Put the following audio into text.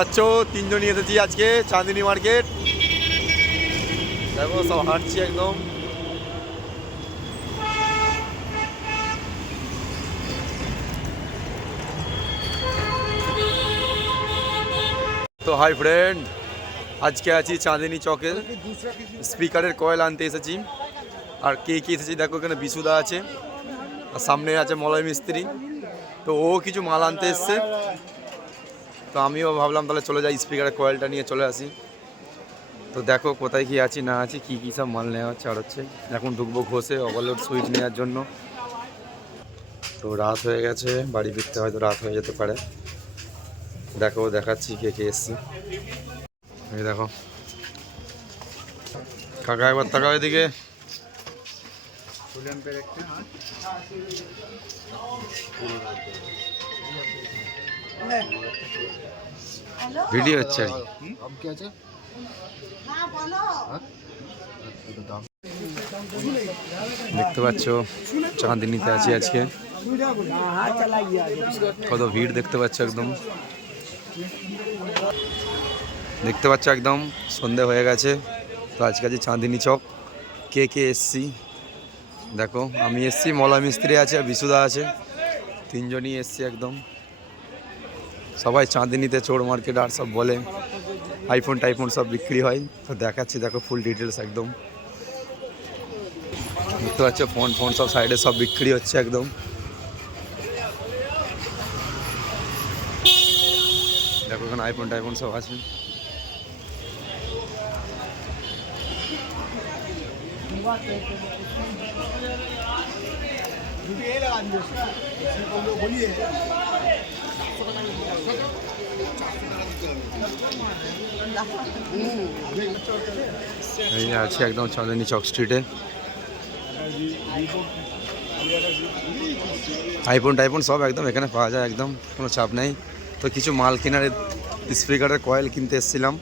পাচ্ছ। তিনজনই এসেছি আজকে চাঁদিনী মার্কেট। দেখো, সব হাঁটছি একদম। তো হাই ফ্রেন্ড, আজকে আছি চাঁদিনী চকে স্পিকারের কয়েল আনতে এসেছি। আর কে কে এসেছি দেখো, এখানে বিশুদা আছে, আর সামনে আছে মলয় মিস্ত্রি। তো ও কিছু মাল আনতে এসছে। তো আমিও ভাবলাম তাহলে চলে যাই স্পিকারের কয়েলটা নিয়ে চলে আসি। তো দেখো কোথায় কি আছি, না আছি, কি কী সব মাল নেওয়া হচ্ছে আর হচ্ছে। এখন ঢুকবো ঘষে ওভারলোড সুইচ নেওয়ার জন্য। তো রাত হয়ে গেছে, বাড়ি ফিরতে হয়তো রাত হয়ে যেতে পারে। দেখো, দেখাচ্ছি কে কে এসছে। এই দেখো। কাকা, একবার তাকাও এদিকে। ভিডিও হচ্ছে হ্যাঁ, দেখতে পাচ্ছ চাঁদিনীতে আছি আজকে। কত ভিড় দেখতে পাচ্ছ একদম। দেখতে পাচ্ছ একদম সন্ধে হয়ে গেছে। তো আজকে আছে চাঁদিনী চক। কে কে এসছি? দেখো আমি এসছি মলা মিস্ত্রি আছে আর বিশুদা আছে। তিনজনই এসছি একদম। সবাই চাঁদিনীতে চোর মার্কেট আর সব বলে। আইফোন টাইফোন সব বিক্রি হয়। তো দেখাচ্ছি, দেখো ফুল ডিটেলস একদম। দেখতে পাচ্ছ ফোন ফোন সব সাইডে সব বিক্রি হচ্ছে একদম। দেখো এখানে আইফোন টাইফোন সব আছে। এই আছে একদম চাঁদনী চক স্ট্রিটে আইফোন টাইফোন সব একদম এখানে পাওয়া যায়, একদম কোনো চাপ নেই। তো কিছু মাল কেনার স্পিকারের কয়েল কিনতে এসেছিলাম।